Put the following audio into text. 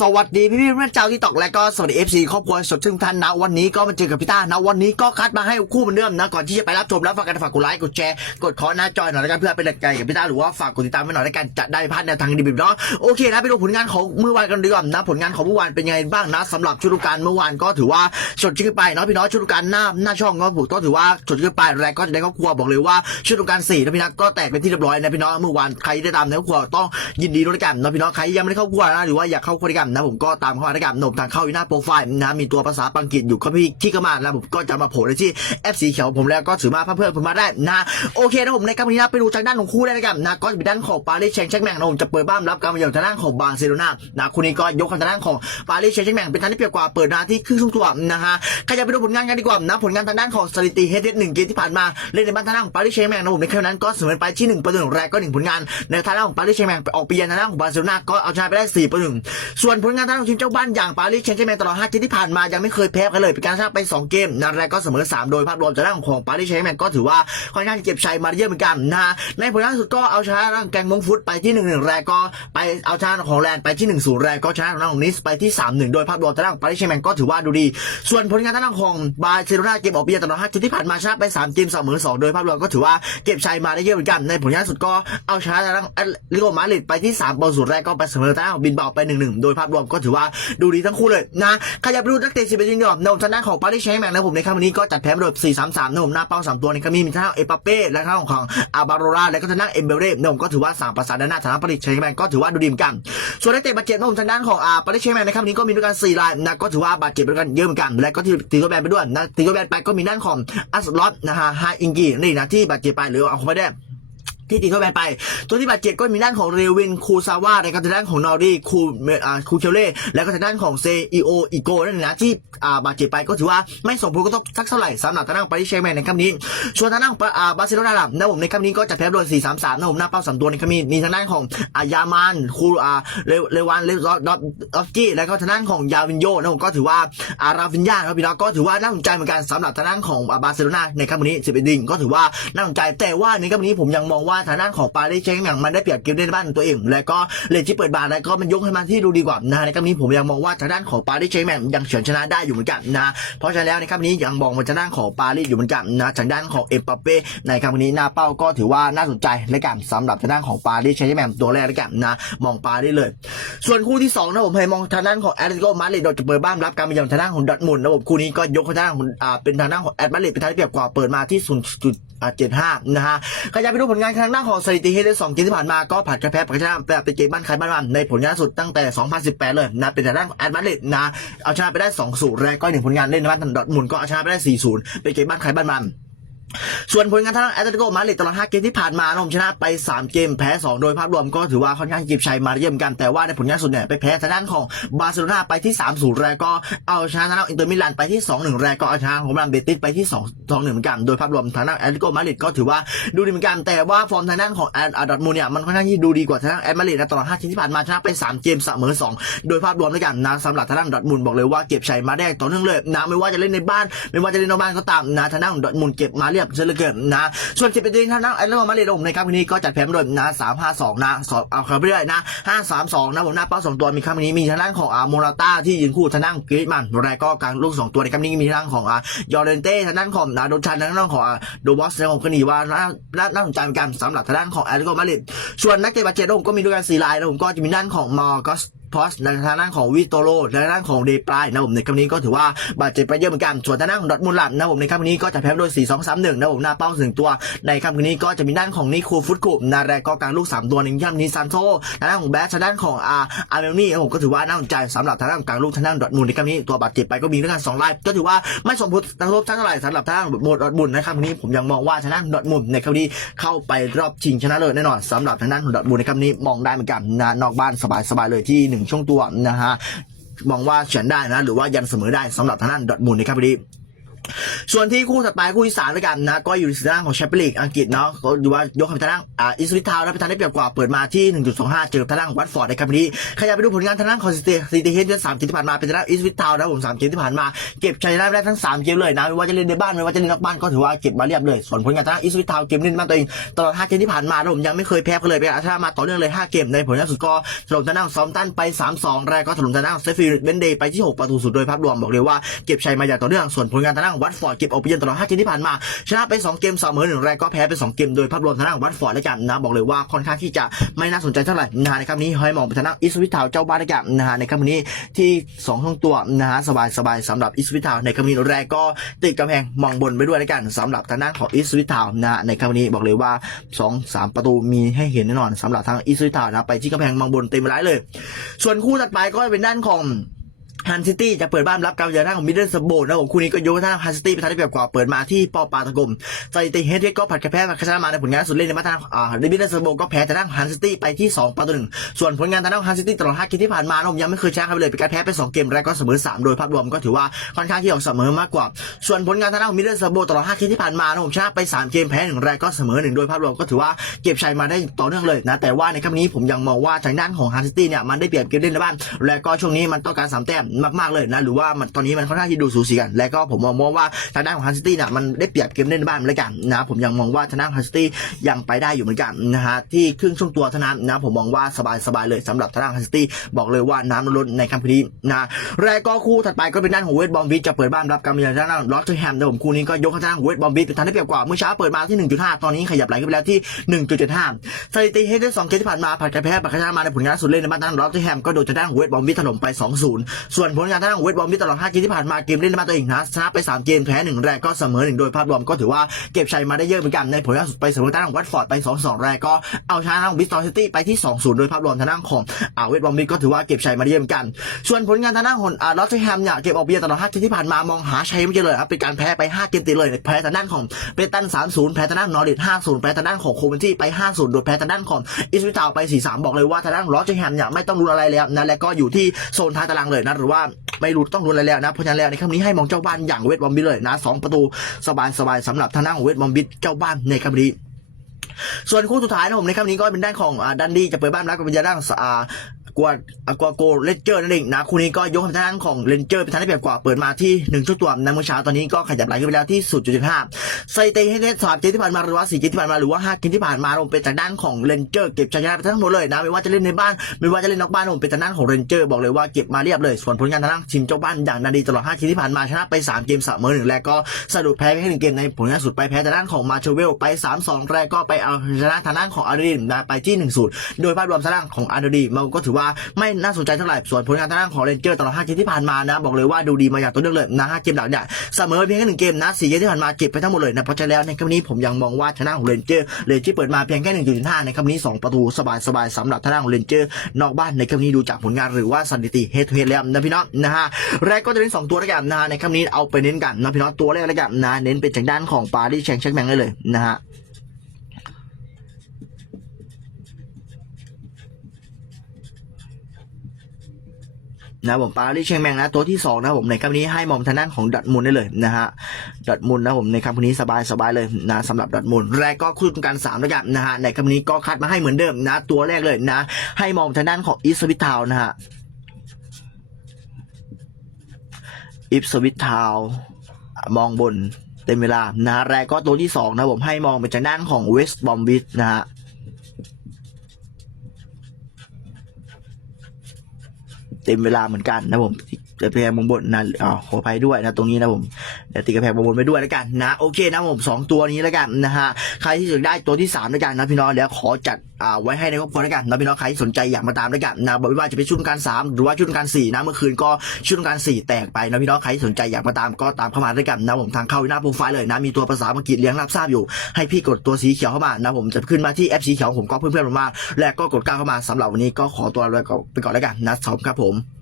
สวัสดีพี่พี่เพื่อนเจ้าที่ตอกและก็สวัสดีเอฟซีครอบครัวสดชื่นท่านนะวันนี้ก็มาเจอกับพี่ต้านะวันนี้ก็คัดมาให้คู่เหมือนเดิมนะก่อนที่จะไปรับชมแล้วฝากกันฝากกดไลค์กดแชร์กดคอหน้าจอยหน่อยแล้วกันเพื่อเป็นแรงใจกับพี่ต้าหรือว่าฝากกดติดตามไว้หน่อยแล้วกันจะได้พลาดแนวทางดีๆเนาะโอเคนะไปดูผลงานของเมื่อวานกันดีกว่านะผลงานของเมื่อวานเป็นยังไงบ้างนะสำหรับชุดฤดูกาลเมื่อวานก็ถือว่าสดชื่นไปเนาะพี่น้องชุดฤดูกาลหน้าหน้าช่องก็ผมก็ถือว่าสดชื่นไปแรกก็จะได้ครอบครัวบอกเลยว่าชุดฤดูกาลสี่นะพี่นัทก็แตกเป็นที่เรียบร้อยนะพี่น้องเมื่อวานใครได้ตามในครอบครัวต้องยินดีด้วยกันนะพี่น้องใครยังไม่ได้เข้าครัวนะหรือว่าอยากเข้าครัวด้วยกันนะผมก็ตามเข้ามาด้วยกันหนมทางเข้าอยู่หน้าโปรไฟล์นะมีตัวภาษาอังกฤษอยู่ก็พี่ที่เข้ามาแล้วผมก็จะมาโผล่ในที่แอปสีเขียวผมแล้วก็ถือมาเพื่อนผมมาได้นะโอเคนะผมในการวันนี้นะไปดูทางด้านของคู่ได้นะครับนะก็จะเป็นด้านของปารีสแชงแชงแมงนะผมจะเปิดบ้านรับการมาเยือนทางด้านของบาร์เซโลนานะคู่นี้ก็ยกทางด้านของปารีสแชงแชงแมงเป็นทางที่เปรียบกว่าเปิดนาที่ครึ่งช่วงตัวนะฮะใครจะไปดูผลงานกันดีกว่านะผลงานทางด้านของสถิติเฮดเดหนึ่งเกมที่ผ่านมาเล่นในบ้านทางด้านของปารีสแชงแมงนะผมในครั้งนั้นก็เสมอไปที่หนึ่งประตูแรกก็หนึ่งผลงานในทางด้านของปารีสแชงแมงไปออกไปเยือนทางด้านของบาร์เซโลนาก็เอาชนะไปได้สี่ประตูส่วนผลงานทางด้านของทีมเจ้าบ้านอย่างปารีสแชงแชงแมงตลอดห้าเกมที่ผ่านมายังไม่เคยแพ้กันเลยเป็นการชนะไปสองเกมนัดแรกก็เสมอสามโดยภาพรวมจากด้านของปารีสแชงแมงก็ถือว่าค่อนข้างจะเก็บชัยมาได้เยอะเหมือนกันนะฮะในผลงานสุดก็เอาชนะทางแกงมงฟุตไปที่หนึ่งแรกก็ไปเอาชนะของแลนด์ไปที่หนึ่งศูนย์แรกก็ชนะทางนของนิสไปที่สามหนึ่งโดยภาพรวมจากด้านของปารีสแชงแมงก็ถือว่าดูดี ส่วนผลงานทางด้านของบาร์เซโลนาเกมออกเบียตลอดห้าเกมที่ผ่านมาชนะไปสามเกมเสมอสองโดยภาพรวมก็ถือว่าเก็บชัยมาได้เยอะเหมือนกันในผลงานสุดก็เอาชนะทางลิโกมาดริดไปที่สามบอลศูแรกก็ไปเสมอทางด้าบินเบาไปหนึ่งหนึ่งโดยภาพรวมก็ถือว่าดูดีทั้งคู่เลยนะใครอยากไปดูนักเตะสิบเอ็ดยิงเดียวในทางด้านของปารีสแชงแมงนะผมในครั้งนี้ก็จัดแพ้มาโดยสี่สามสามนะผมหน้าเป้าสามตัวในครั้งนี้มีทางด้านเอปาเป้และทางด้านของอาบาโรราและก็ทางด้านเอมเบเร่นะผมก็ถือว่าสามประสานด้านหน้าทางด้านปารีสแชงแมงก็ถือว่าดูดีเหมือนกันส่วนนักเตะบาดเจ็บนะผมทางด้านของอาปารีสแชงแมงในครั้งนี้ก็มีด้วยกันสี่รายนะก็ถือว่าบาดเจ็บด้วยกันเยอะเหมือนกัน และก็ตีตัวแบนไปด้วยนะตีตัวแบนไปก็มีด้านของอัสลอตนะฮะฮาอิงกีนี่นะที่บาดเจ็บไปหรือเอาเขาไม่ได้ ที่ตีเข้าไปไป ตัวที่บาดเจ็บก็มีด้านของเรวินคูซาวาและก็ทางด้านของนอรีคูเอ่าคูเคเล่และก็ทางด้านของเซอีโออีโกนั่นเองนะที่อ่าบาดเจ็บไปก็ถือว่าไม่ส่งผลกระทบสักเท่าไหร่สำหรับทางด้านของปารีสแชงแมงในครั้งนี้ส่วนทางด้านของอ่าบาร์เซโลนาล่ะนะผมในครั้งนี้ก็จะแพ้โดย4-3-3นะผมหน้าเป้าสามตัวในครั้งนี้มีทางด้านของอายามานคูอ่าเลเวานเลดอดอฟกี้แล้วก็ทางด้านของยาวินโยนะผมก็ถือว่าอาราฟินยาครับพี่น้องก็ถือว่าน่าสนใจเหมือนกันสำหรับทางด้านของบาร์เซโลนาในครั้งนี้11ดิงก็ถือว่าน่าสนใจแต่ว่าในครั้งนี้ผมยังมองว่าทางด้านของปารีสแชงแมงมันได้เปรียบเกมในบ้านของตัวเอง แล้วก็เลนที่เปิดบานแล้วก็มันยกให้มันที่ดูดีกว่านะในครั้งนี้ผมยังมองว่าทางด้านของปารีสแชงแมงยังเฉือนชนะได้อยู่เหมือนกันนะเพราะฉะนั้นแล้วในครั้งนี้ยังมองมาทางด้านของปารีสอยู่เหมือนกันนะทางด้านของเอ็มบัปเป้ในครั้งนี้หน้าเป้าก็ถือว่าน่าสนใจและกันสำหรับทางด้านของปารีสแชงแมงตัวแรกแล้วกันนะมองปารีสเลย ส่วนคู่ที่สองนะผมให้มองทางด้านของแอตเลติโกมาดริดโดยจะเปิดบ้านรับการมาเยือนทางด้านของดอทมุนด์นะผมคู่นี้ก็ยกทางด้านของอ่าเป็นทางด้านของแอตมาดริดเป็นทางที่เปรียบกว่าเปิดมาที่ศูนย์ เจ็ดห้านะฮะขยับไปดูผลงานครั้งหน้าของสถิติเฮดได้สองเกมที่ผ่านมาก็ผัดกระแพ้ผ่านชนะแบบเป็นเกมบ้านใครบ้านมันในผลงานสุดตั้งแต่ 2018 เลยนะเป็นแต่ด้านของแอดมาดริดนะเอาชนะไปได้2 0แรกก็หนึ่งผลงานเล่นในบ้านดอทมุนก็เอาชนะไปได้4 0เป็นเกมบ้านใครบ้านมัน ส่วนผลงานทางด้าแอตเลติโกมาดริดตลอด 5 เกมที่ผ่านมานะผมชนะไป 3 เกมแพ้ 2 โดยภาพรวมก็ถือว่าค่อนข้างเก็บชัยมาเยี่ยมกัน แต่ว่าในผลงานสุดเนี่ยไปแพ้ทางด้านของบาร์เซโลนาไปที่ 3 0แรกก็เอาชนะทางด้านอินเตอร์มิลานไปที่ 2 1แรกก็เอาชนะของรัมเบติสไปที่ 2 2 1เหมือนกัน โดยภาพรวมทางด้านแอตเลติโกมาดริดก็ถือว่าดูดีเหมือนกัน แต่ว่าฟอร์มทางด้านของแอตดอร์ทมูเนี่ยมันค่อนข้างที่ดูดีกว่าทางด้านแอตมาดริดนตลอด 5 เกมที่ผ่านมาชนะไป 3 เกมเสมอ 2 โดยภาพรวมด้วยกันนะสำหรับทางด้านดอร์ทมูลบอกเลยว่าเก็บชัยมาได้ต่อเนื่องเลยนะไม่ว่าจะเล่นในบ้าน ไม่ว่าจะเล่นนอกบ้านก็ตามนะทางด้านดอร์ทมูลเก็บมาเรียบเสียเหลือเกินนะ ส่วนสิบเป็นทางด้านแอตเลติโกมาดริดผมในครับวันนี้ก็จัดแพ้มาโดยนะสามห้าสองนะสองเอาครับไปเรื่อยนะห้าสามสองนะผมหน้าเป้าสองตัวมีครับวันนี้มีทางด้านของอาโมราต้าที่ยืนคู่ทางด้านกรีซมันแล้วก็กลางลูกสองตัวในครับนี้มีทางด้านของอายอร์เรนเต้ทางด้านของนาโดชันทางด้านของโดบอสในของคนีว่าน่าน่าสนใจเหมือนกันสำหรับทางด้านของแอตเลติโกมาดริดส่วนนักเตะบาเจ็บผมก็มีด้วยกันสี่รายแล้วผมก็จะมีด้านของมอร์กส พอสในทางด้านของวิโตโรในทางด้านของเดปลายนะผมในครั้งนี้ก็ถือว่าบาดเจ็บไปเยอะเหมือนกันส่วนทางด้านของดอทมุนลันนะผมในครั้งนี้ก็จะแพ้โดย4 2 3 1นะผมหน้าเป้าถึงตัว ในครั้งนี้ก็จะมีด้านของนิโคฟุตกุนาแรกก็กลางลูก 3 ตัวหนึ่งย่ำนี้ซันโตทางด้านของแบททางด้านของอาอาร์เมลนี่ผมก็ถือว่าน่าสนใจสำหรับทางด้านกลางลูกทางด้านดอทมุนในครั้งนี้ตัวบาดเจ็บไปก็มีด้วยกันสองรายก็ถือว่าไม่ส่งผลกระทบท่าไหร่สำหรับทางด้านหมดดอทมุนในครั้งนี้ผมยังมองว่าทางด้านดอทมุนในครั้งนี้เข้าไปรอบชิงชนะเลิศแน่นอนสำหรับทางด้านดอทมุนในครั้งนี้มองได้เหมือนกันนะนอกบ้านสบายๆเลยที่หนึ่งช่วงตัวนะฮะมองว่าเฉือนได้นะ หรือว่ายันเสมอได้สำหรับทางด้านดอทมูลในครับพี่ ส่วนที่คู่ถัดไปคู่ที่สามด้วยกันนะก็อยู่ในสนามของแชมเปี้ยนลีกอังกฤษเนาะก็ดูว่ายกให้ทางด้านอ่าอิสวิทาวนะเป็นทางได้เปรียบกว่าเปิดมาที่ 1.25 เจอกับทางด้านวัตฟอร์ดในครั้งนี้ใครอยากไปดูผลงานทางด้านของซิตี้ซิตี้เฮดสามเกมที่ผ่านมาเป็นทางด้านอิสวิทาวนะผมสามเกมที่ผ่านมาเก็บชัยชนะได้ทั้งสามเกมเลยนะไม่ว่าจะเล่นในบ้านไม่ว่าจะเล่นนอกบ้านก็ถือว่าเก็บมาเรียบเลย ส่วนผลงานทางด้านอิสวิทาวเกมเล่นบ้านตัวเองตลอด5เกมที่ผ่านมาผมยังไม่เคยแพ้เลยไปชนะมาต่อเนื่องเลย 5 เกมในผลงานสุดก็ถล่มทางด้านซอมตันไป 3-2 แรกก็ถล่มทางด้านเซฟิลเบนเดย์ไปที่ 6 ประตูสุดโดยภาพรวมบอกเลยว่าเก็บชัยมาอย่างต่อเนื่องส่วนผลงานทางด้านวัตฟอร์ดเก็บเอาไปเยือนตลอด5เกมที่ผ่านมา ชนะไป2เกมเสมอหนึ่งแรกก็แพ้ไป2เกมโดยภาพรวมทางด้านวัตฟอร์ดแล้วกันนะบอกเลยว่าค่อนข้างที่จะไม่น่าสนใจเท่าไหร่นะฮะในครั้งนี้ให้มองไปทางด้านอิสวิททาวเจ้าบ้านแล้วกันนะฮะในครั้งนี้ที่สองช่องตัวนะฮะสบายสบายสำหรับอิสวิททาวในครั้งนี้แรกก็ติดกำแพงมองบนไปด้วยแล้วกันสำหรับทางด้านของอิสวิทาวนะฮะในครั้งนี้บอกเลยว่าสองสามประตูมีให้เห็นแน่นอนสำหรับทางอิสวิททาวน์นะไปที่กำแพงมองบนเต็มร้ายเลย ส่วนคู่ถัดไปก็เป็นด้านของ ฮันซิตี้จะเปิดบ้านรับการเยือนทาของมิดเดิลสโบนะผมคู่นี้ก็ยกให้าฮันซิตี้ไปทางได้เปรียบกว่าเปิดมาที่ปอปาตะกรมสถิติเฮดเวกก็ผัดกระแพ้ผัดกระชนะมาในผลงานสุดเล่นในมาทางอ่ามิดเดิลสโบก็แพ้ทางด้านฮันซิตี้ไปที่2ประตูหนึ่งส่วนผลงานทางด้านฮันซิตี้ตลอด5เกมที่ผ่านมาผมยังไม่เคยชนะใครเลยเป็นการแพ้ไป2เกมแรกก็เสมอ3โดยภาพรวมก็ถือว่าค่อนข้างที่ออกเสมอมากกว่า ส่วนผลงานทางด้านของมิดเดิลสโบตลอด5เกมที่ผ่านมาผมชนะไป3เกมแพ้หนึ่งแรกก็เสมอหนึ่งโดยภาพรวมก็ถือว่าเก็บชัยมาได้ต่อเนื่องเลยนะแต่ว่าในครั้งนี้ผมยังมองว่าทางด้านของฮันซิตี้เนี่ยมันได้เปรียบเกมเล่นในบ้านและก็ช่วงนี้มันต้องการสามแต้มมากๆเลยนะหรือว่ามันตอนนี้มันค่อนข้างที่ดูสูสีกัน และก็ผมมองว่าทางด้านของฮันซิตี้เนี่ยมันได้เปรียบเกมเล่นในบ้านเลยกันนะผมยังมองว่าทางด้านฮันซิตี้ยังไปได้อยู่เหมือนกันนะฮะที่ครึ่งช่วงตัวเท่านั้นนะผมมองว่าสบายๆเลยสำหรับทางด้านฮันซิตี้บอกเลยว่าน้ำล้นในคัมพีนะและก็คู่ถัดไปก็เป็นด้านของเวทบอมวิชจะเปิดบ้านรับการเยือนทางด้านลอตเทอร์แฮมนะผมคู่นี้ก็ยกทางด้านของเวทบอมวิชเป็นทางได้เปรียบกว่าเมื่อเช้าเปิดมาที่ 1.5 ตอนนี้ขยับไหลขึ้นไปแล้วที่ 1.75สถิติเฮดได้สองเกมที่ผ่านมาผัดกันแพ้ผัดกันชนะมาในผลงานสุดเล่นในบ้านทางลอตเทอร์แฮมก็โดนทางด้านของเวทบอมวิชถล่มไป 2-0ส่วนผลงานทางด้านของเวทบอมวิชตลอด 5 เกมที่ผ่านมาเกมเล่นในบ้าตัวเองนะชนะไป 3 เกมแพ้1แรกก็เสมอ1โดยภาพรวมก็ถือว่าเก็บชัยมาได้เยอะเหมือนกันในผลงานสุดไปเสมอทางด้านของวัตฟอร์ดไป 2-2 แรกก็เอาชนะทางบิสตอร์ซิตี้ไปที่ 2-0 โดยภาพรวมทางด้านของอาเวทบอมวิชก็ถือว่าเก็บชัยมาได้เยอะเหมือนกัน ส่วนผลงานทางด้านของอ่าลอตเทแฮมเนี่ยเก็บออกเบียร์ตลอด 5 เกมที่ผ่านมามองหาชัยไม่เจอเลยครับเป็นการแพ้ไป5เกมติดเลยแพ้ทางด้านของเบตัน3-0แพ้ทางด้านนอริท5-0แพ้ทางด้านของโคเวนที่ไป 5-0 โดยแพ้ทางด้านของอิสวิตาไป 4-3 บอกเลยว่าทางด้านของลอตเทแฮมเนี่ยไม่ต้องรู้อะไรแล้วนะและก็อยู่ที่โซนท้ายตารางเลยนะหรือว่าไม่รู้ต้องรู้อะไรแล้วนะเพราะฉะนั้นแล้วในครั้งนี้ให้มองเจ้าบ้านอย่างเวทบอมบิเลยนะสองประตูสบายๆสำหรับทางด้านของเวทบอมบิเจ้าบ้านในครั้งนี้ส่วนคู่สุดท้ายนะผมในครั้งนี้ก็เป็นด้านของอดันดี้จะเปิดบ้านรับกับวิญญาณด้านอ่า กวาอากวาโกเลนเจอร์นั่นเองนะคู่นี้ก็ยกให้ทางด้านของเลนเจอร์เป็นทางได้เปรียบกว่าเปิดมาที่1ชุดตัวในเมื่อเช้าตอนนี้ก็ขยับไหลขึ้นไปแล้วที่0.75สถิติให้เน็ตสามเกมที่ผ่านมาหรือว่า4เกมที่ผ่านมาหรือว่า5เกมที่ผ่านมาผมเป็นทางด้านของเลนเจอร์เก็บชนะไปทั้งหมดเลยนะไม่ว่าจะเล่นในบ้าน ไม่ว่าจะเล่นนอกบ้านผมเป็นทางด้านของเลนเจอร์บอกเลยว่าเก็บมาเรียบเลยส่วนผลงานทางด้านทีมเจ้าบ้านอย่างนาดีตลอด5เกมที่ผ่านมาชนะไป 3 เกมเสมอหนึ่งแล้วก็สะดุดแพ้แค่หนึ่งเกมในผลงานสุดไปแพ้ทางด้านของมาเชเวลไป 3-2แรกก็ไปเอาชนะทางด้านของอาร์ดินไปที่1 0โดยภาพรวมทางด้านของอาร์ดีมันก็ถือว่าไม่น่าสนใจเท่าไหร่ส่วนผลงานทางด้านของเรนเจอร์ตลอด5เกมที่ผ่านมานะ บอกเลยว่าดูดีมาอย่างตัวเลือกเลยนะ5เกมหลังเนี่ยเสมอเพียงแค่หนึ่งเกมนะ4เกมที่ผ่านมาเก็บไปทั้งหมดเลยนะเพราะฉะนั้นแล้วในครั้งนี้ผมยังมองว่าทางด้าของเรนเจอร์เรนเจอร์เปิดมาเพียงแค่1.5ในครั้งนี้ 2 ประตูสบายๆสำหรับทางด้านของเรนเจอร์นอกบ้านในครั้งนี้ดูจากผลงานหรือว่าสถิติเฮดทูเฮดแล้วนะพี่น้องนะฮะแรกก็จะเป็นสองตัวแล้วกันนะฮะในครั้งนี้เอาไปเน้นกันนะพี่น้องตัวแรกแล้วกันนะเน้นเป็นจากด้านของปารีสแชงเช็คแมงได้เลยนะฮะ นะผมปารีสเชงแมงนะตัวที่สองนะผมในครั้งนี้ให้มองทางด้านของดัตมุนได้เลยนะฮะดัตมุนนะผมในครั้งนี้สบายสบายเลยนะสำหรับดัตมุนแรกก็คู่กันสามแล้วกันนะฮะในครั้งนี้ก็คัดมาให้เหมือนเดิมนะ ตัวแรกเลยนะ ให้มองทางด้านของอิสวิทาวนะฮะอิสวิทาวมองบนเต็มเวลานะแรกก็ตัวที่สองนะผมให้มองไปทางด้านของเวสต์บอมบิทนะฮะ เต็มเวลาเหมือนกันนะผม ติดกระแพงบางบนนะอ๋อขออภัยด้วยนะตรงนี้นะผมเดี๋ยวติดกระแพงบางบนไปด้วยแล้วกันนะโอเคนะผมสองตัวนี้แล้วกันนะฮะใครที่อยากได้ตัวที่สามแล้วกันนะพี่น้องเดี๋ยวขอจัดอ่าไว้ให้ในครอบครัวแล้วกันนะพี่น้องใครที่สนใจอยากมาตามแล้วกันนะบอกไม่ว่าจะเป็นชุดการสามหรือว่าชุดการสี่นะเมื่อคืนก็ชุดการสี่แตกไปนะพี่น้องใครที่สนใจอยากมาตามก็ตามเข้ามาด้วยกันนะผมทางเข้าหน้าโปรไฟล์เลยนะมีตัวภาษาอังกฤษเลี้ยงรับทราบอยู่ ให้พี่กดตัวสีเขียวเข้ามานะผมจะขึ้นมาที่แอปสีเขียวผมก็เพื่อนๆผมมาและก็กดก้าวเข้ามาสำหรับวันนี้ก็ขอตัวไปก่อนแล้วกันนะสวัสดีครับผม